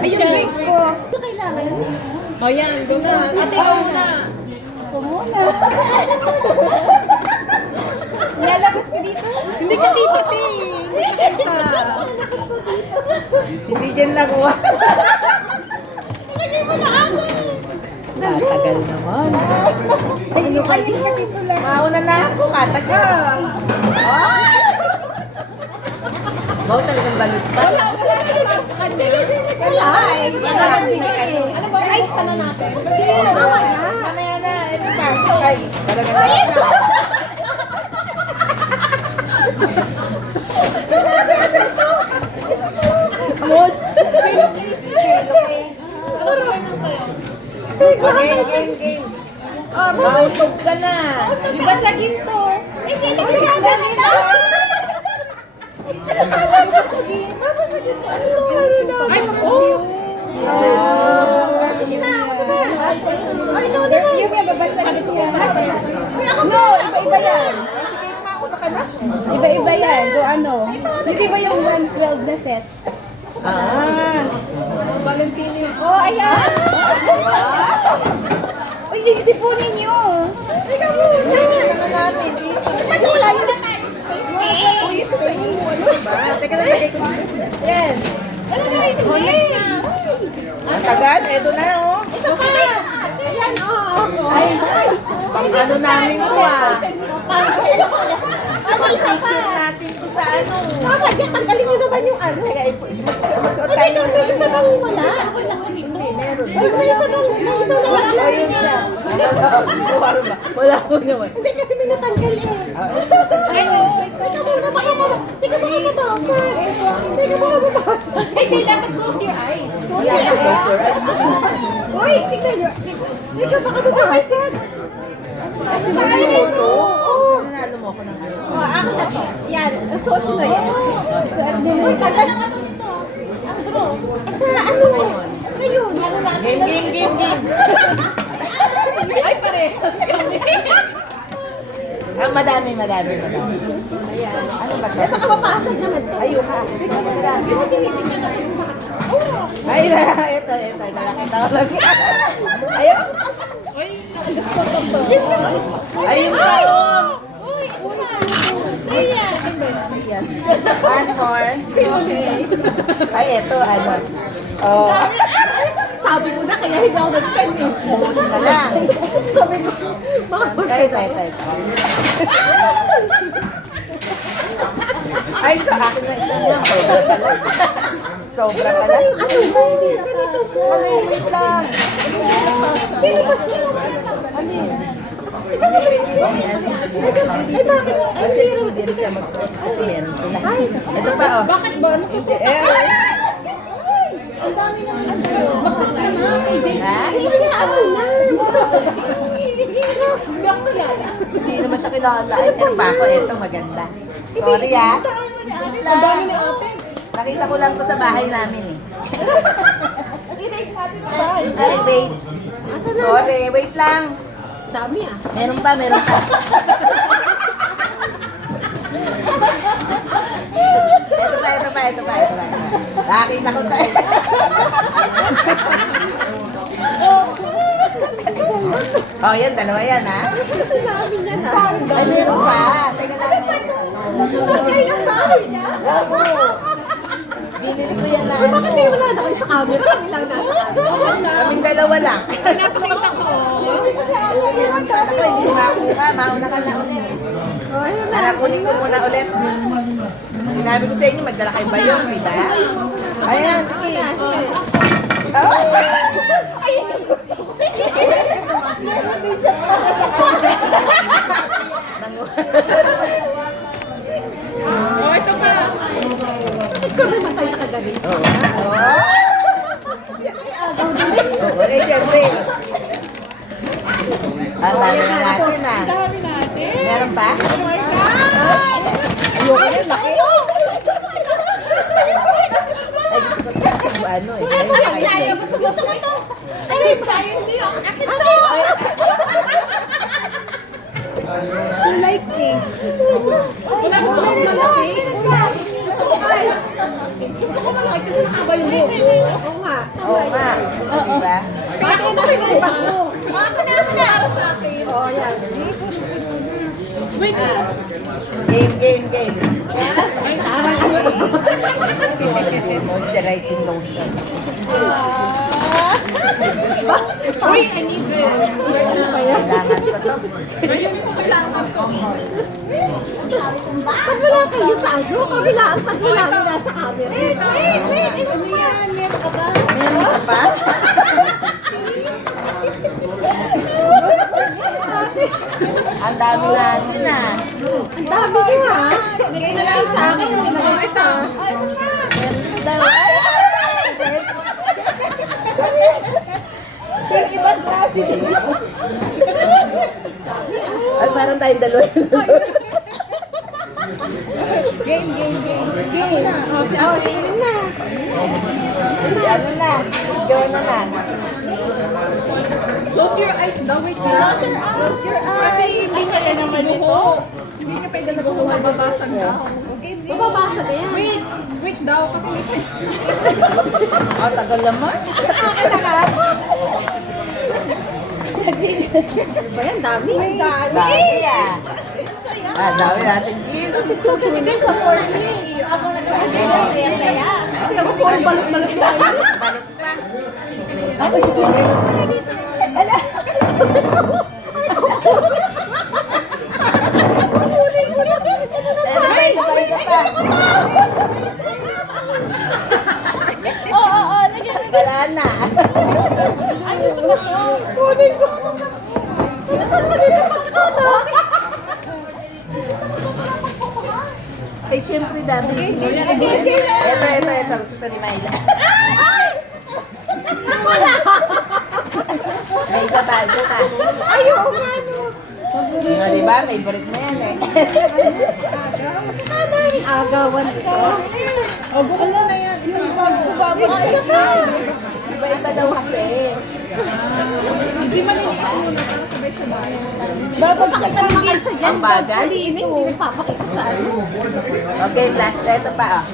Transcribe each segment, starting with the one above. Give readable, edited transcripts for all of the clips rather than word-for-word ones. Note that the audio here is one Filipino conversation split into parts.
Ayun, drinks ko. Ito kailangan. O yan, doon na. Ate, ikaw muna. Ako muna. Nalabas ka dito? Hindi ka dito, Ti. Hindi ka kita. Hindi dyan nakuha. Lagay mo na ako. Tagal naman. Ay, yung alin kasi ito lang. Mauna na ako, katagal. Wow, talagang balot pa. Wala na sa kanya. Wala. Ay, Ano ba yung buksan na natin? Mamaya na, ito pa. Ay, talagang balot na. Smooth. Ano ba yung sa'yo? Game. Mautog ka na. Di ba sa ginto? Hindi, hindi ka ganit. Ay, oh! Sige na, ako ba? Ay, ikaw di ba? Yung babasa dito siya. No, iba-iba yan. Iba-iba yan. So ano? Hindi ba yung 112 na set? Valentino yun. Oh, ayan! Uy, hindi po ninyo. Ikaw muna. Ba't wala yun? Uy, ito sa iyo. Teka na, lagay ko dito. Yan. Ano na, space? Ang tagal, eto na oh. Ito pa. Ayan, oo. Ay, pang ano namin to ah. Ano isa pa? Natin to sa ano. Tama, yan. Tanggalin nyo naman yung ano. Teka, magsuot Ay, tayo. may isa bang wala? Hindi, meron. Ay, may isa bang, may isa na lang. Ayun siya. Wala ko naman. Hindi kasi may natanggal eh. Ay, oh! Teka muna, baka mabasag. Teka, baka mabasag. Hindi, dapat close your eyes. Wala ko close your eyes. Uy, tignan nyo. Teka, baka mabasag. Nanalo mo to? Nanalo mo ako ng ano. Oh, ako na to. Yan, suot mo na yan. Suot din mo. Tagal na ano nito. Eh, sa ano mo? Ngayon. Game. Ay, parehas kami. Madami. Ayan. Ano ba Eh, to? baka mapasag naman to. Ayun ka. Ay, ito. Nakakita ko lang. Ayun. Uy, naalis ko to. Ayun ka. Uy, ito pa. Ayan. Yes. One more. Okay. Ay, ito, ano. Oh, Sabi mo na, kaya hindi ako nag-pen eh. buti na lang. Sabi ko, baka Ito. Ay, sa akin na isa lang. Sobra pala. Sobra pala. ano ba? Ganito po. Wait lang. Sino ba siya? Ano yun? Ay, bakit? Ay, Kasi meron. hindi rin siya magsuot. Kasi meron sila. Ay, Ito pa, oh. Bakit ba? Ano kasi? ang dami ng ano. Magsuot ka na, AJ. Ha? Hinayaan mo na. Hindi ako kilala. Hindi naman siya kilala. Ay, pero pa ako. Ito, maganda. Sorry, ah. Ang dami na ate. Nakita ko lang to sa bahay namin, eh. Ay, wait. Asa na? Sorry, wait lang. Dami ah. Meron pa. Ito pa. Nakita ko tayo. Oh, yan, dalawa yan, ha? Dami niya na. Ay, meron pa. Teka lang. Sakay ng bahay niya. Oo. Binili ko yan na ano. Bakit may wala na kayo sa camera? Kami lang nasa camera. Kaming dalawa lang. Pinapakita ko. Meron pa ako, hindi makuha. Mauna ka na ulit. Anak, kunin ko muna ulit. Sinabi ko sa inyo, magdala kayo bayong, di ba? Ayan, sige. Oh! Ay, ito gusto ko. Hindi siya para sa kanya. Oh, ito pa. Bakit ko namatay na kagabi? Oo. Oo, eh, siyempre. Ang dami na natin, ah. Meron pa? Ayoko yan, laki. Ay, gusto ko kasi ano eh. Ay, gusto ko to. Ay, tayo hindi ako. Akin to. Like me. Wala, gusto ko malaki. Gusto ko malaki kasi ba yung buo? Oo nga. Oo nga. Diba? Pati na sila yung bag mo. Ako na. Para sa akin. Oo, yan. Wait. Game. Moisturizing lotion. Uy, I need this. Kailangan ko to. Ngayon ko kailangan ko. Pag wala kayo sa ano, kabila ang pag wala mo nasa camera. Wait. Ano yan? Meron ka ba? Meron ka pa? Ang dami natin ah. Ang dami ko ha. Nagay na lang sa akin, hindi na lang isa. Meron daw. Yung ibang klase. Ay, parang tayo dalawa. Game. Oo, sige na. Ano na? Joanna na. Close your eyes daw. Wait. Close your eyes. Kasi hindi kaya naman ito. Hindi niya pwede nagkukuha. Babasag daw. Mababasa ka yan. Wait daw. Kasi may Oh, tagal naman. Ano ba yan? Dami. Dami ah. Dami natin dito. hindi sa force. Ako nag-saya. Hindi ako parang balot-balot na yun. Ano yun? Isa pa. Wala na. Kunin ko. Ano pa naman dito pagkakataon? Ay, syempre dami. Ito. Gusto ni Myla. Wala. May isa pa. Ayaw nga no. Diba? Favorite mo yan eh. Agawan ko. O, bukod na yan. Isang bago. Iba daw kasi. Hindi man yung muna para sabay-sabay. Babagsak ka naman kayo sa dyan. Ang bagal. Hindi nagpapakita sa ano. Okay, last. Ito pa oh.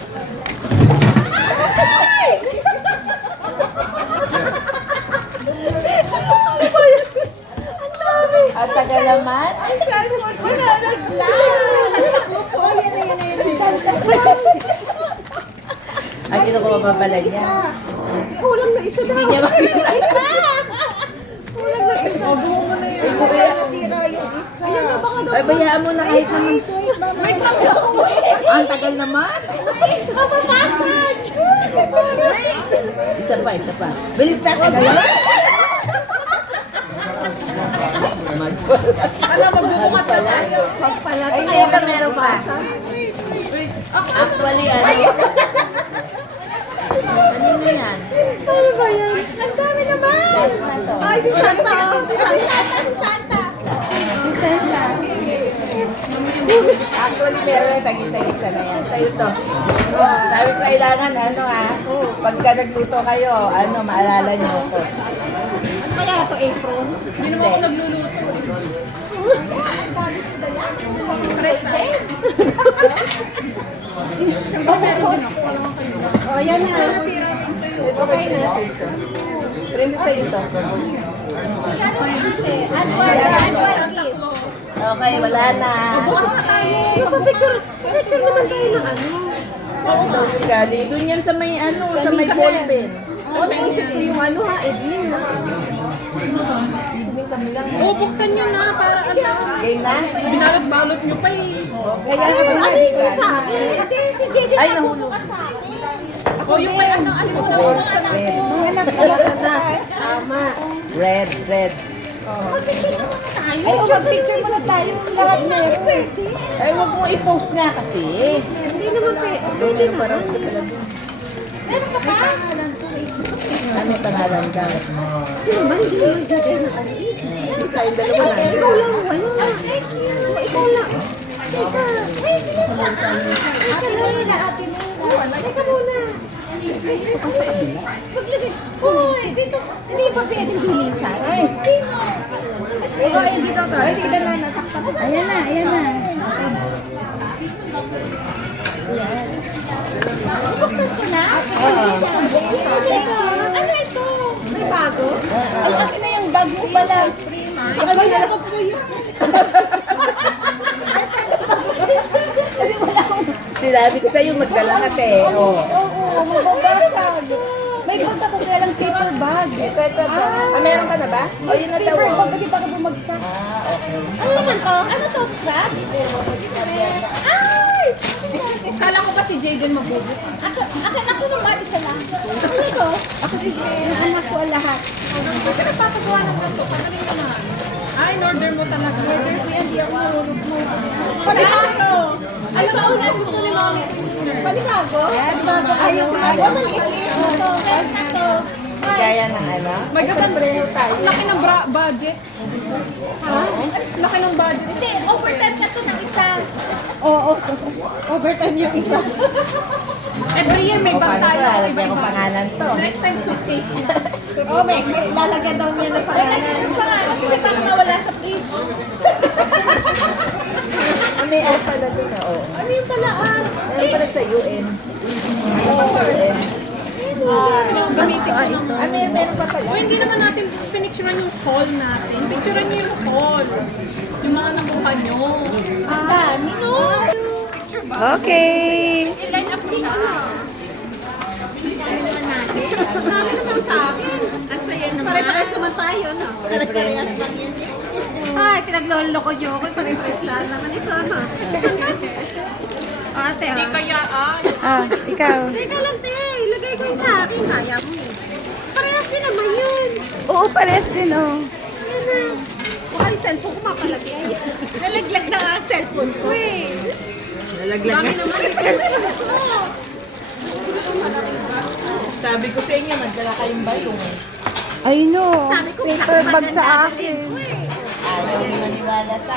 Ang tagal naman. Ay, saan mo? Wala nag-last. Oh, yan. Santa Claus. Ay, dito ko mababala niya. Kulang na isa daw. Hindi niya makita. Kulang na isa. O, buo mo na yan. Nasira yung isa. Ayan na baka daw. Ay, bayaan mo na kahit naman. Wait lang daw. Ang tagal naman. Mapapasag. Isa pa. Bilis na, tagal naman. Ano, magbubukas na tayo. Pagpala. Ay, kaya pa meron pa. Wait. Actually, ano? Ano mo yan? Ano ba yan? Ang dami naman. Last na to. Ay, si Santa. Si Santa. Actually, meron na tagitag-isa na yan. Sa'yo to. Sabi ko, kailangan, pagka nagluto kayo, maalala niyo ako. Ano kaya ito, apron? Hindi naman ako nagluluto. Oh, yan na. Okay na. Princess, sa'yo to. Anwar gift. Okay, wala na. Magpa-picture naman tayo ng ano. Ano daw yung galing? Doon yan sa may sa may ball pen. Oo, naisip ko yung ano ha, Edwin na. O, buksan nyo na para ano. Game na? Binalot-balot nyo pa eh. Kaya ano yung sa akin? Ate, si JJ Ay, nahulog. Ako yung may ano, alimutan ko ng anak Red. ko. Mga nagpalata na. Tama. Red. Ay, mag-picture muna tayo. Lahat na yun. Ay, wag mo i-post nga kasi. Hindi naman pwede naman. Meron ka pa? Ano pangalan ka? Hindi naman, hindi naman gagawin na tayo. Kain dalawa na. Ikaw lang, wala. Ikaw lang. Teka. Ay, bilis na. Ate Lorena, ate Lorena. Teka muna. Maglagay. Hoy, dito. Hindi pa pwedeng bilisan. Ay. Hindi ka ka. Ay, tignan na. Natakpan. Ayan na, ayan na. Ayan. Buksan ko na? bago pa lang. Akala ko po yun. Kasi wala akong... Sinabi ko sa'yo, magdala ka, te. Oh. Oo, mababasag. May bag ako kaya lang paper bag. Ito. Ah, meron ka na ba? O, yun na daw. Paper oh. bag kasi baka bumagsak. Ah, okay. Ano naman to? Ano to? Scraps? Ay! Kala ko pa si Jaden mabubukas. Ako naman, isa lang. Ano to? Ako si anak ko lahat. Kasi nagpapagawa ng ganito. Pagaling mo na. Ay, in-order mo talaga. Order ko yan, di ako marunong mo. Panibago! Ano ba una gusto ni Mami? Panibago? Panibago. Ayaw. Ayaw, maliit-liit na to. Na to. Gaya ng ano? Magaganda. Ang laki ng budget. Ha? Laki ng budget. Hindi, overtime na to ng isa. Oo. Overtime yung isa. Every year may O, bag paano tayo. ko lalagyan ko pangalan to? Next time suitcase na. Oo, may lalagyan daw niya ng pangalan. Kasi baka mawala sa fridge. Ah, may app pala doon na, oh. Ano yung talaan? Meron pala sa UN. UN. Gamitin ko. Ah, meron pa pala. O hindi naman natin pinicturean yung haul natin. Picturean nyo yung haul. Yung mga nakuha nyo. Ang dami, no? Okay. I-line up mo siya. Ang dami naman sa akin. Ang saya naman. Pare-pares naman tayo, no? Pare-parehas lang yan. Ay, pinaglolo ko nyo ako. Pare-pares lang naman ito, no? Ate, Hindi ha? kaya Ikaw. Teka lang, te. Ilagay ko yun sa akin. Kaya mo eh. Parehas din naman yun. Oo, pares din, oh. Yan na. Baka yung cellphone ko mapalagay. Nalaglag na nga ang cellphone ko eh. Nalaglag Dami na. naman yung cellphone. Sabi ko sa inyo, magdala kayong bayong. Ay, no. Sabi ko, Paper bag sa akin. Ayaw, hindi maniwala sa